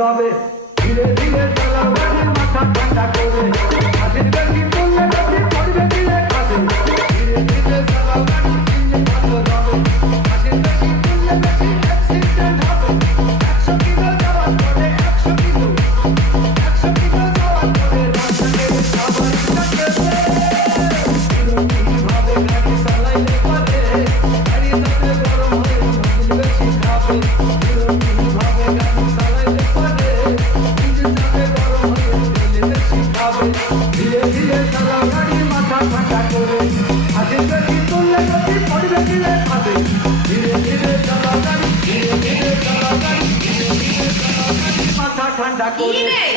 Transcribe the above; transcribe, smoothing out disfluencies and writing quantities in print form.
রবে ধীরে ধীরে চলা গাড়ি মাথা ঠান্ডা করে হাতের গাড়ি করলে গাড়ি পড়বে ধীরে কাছে ধীরে ধীরে চলা গাড়ি ইঞ্জিন ভালো রবে হাতের গাড়ি করলে গাড়ি অ্যাক্সিডেন্ট হবে 100 কিলো যাওয়ার পরে 100 কিলো যাওয়ার পরে রাস্তায় সবার কাছে ভাবে গাড়ি চালাইলে পারে গাড়ি যাবে গরম হয়ে মজুর বেশি খাবে ভাবে গাড়ি চালাইলে ধীরে ধীরে চালা গাড়ি মাথা ঠান্ডা করে হাতের গাড়ি তুললে গাড়ি পড়বে ধীরে খাবে ধীরে ধীরে চালা গাড়ি ধীরে ধীরে চালা গাড়ি ধীরে ধীরে চালা গাড়ি মাথা ঠান্ডা করে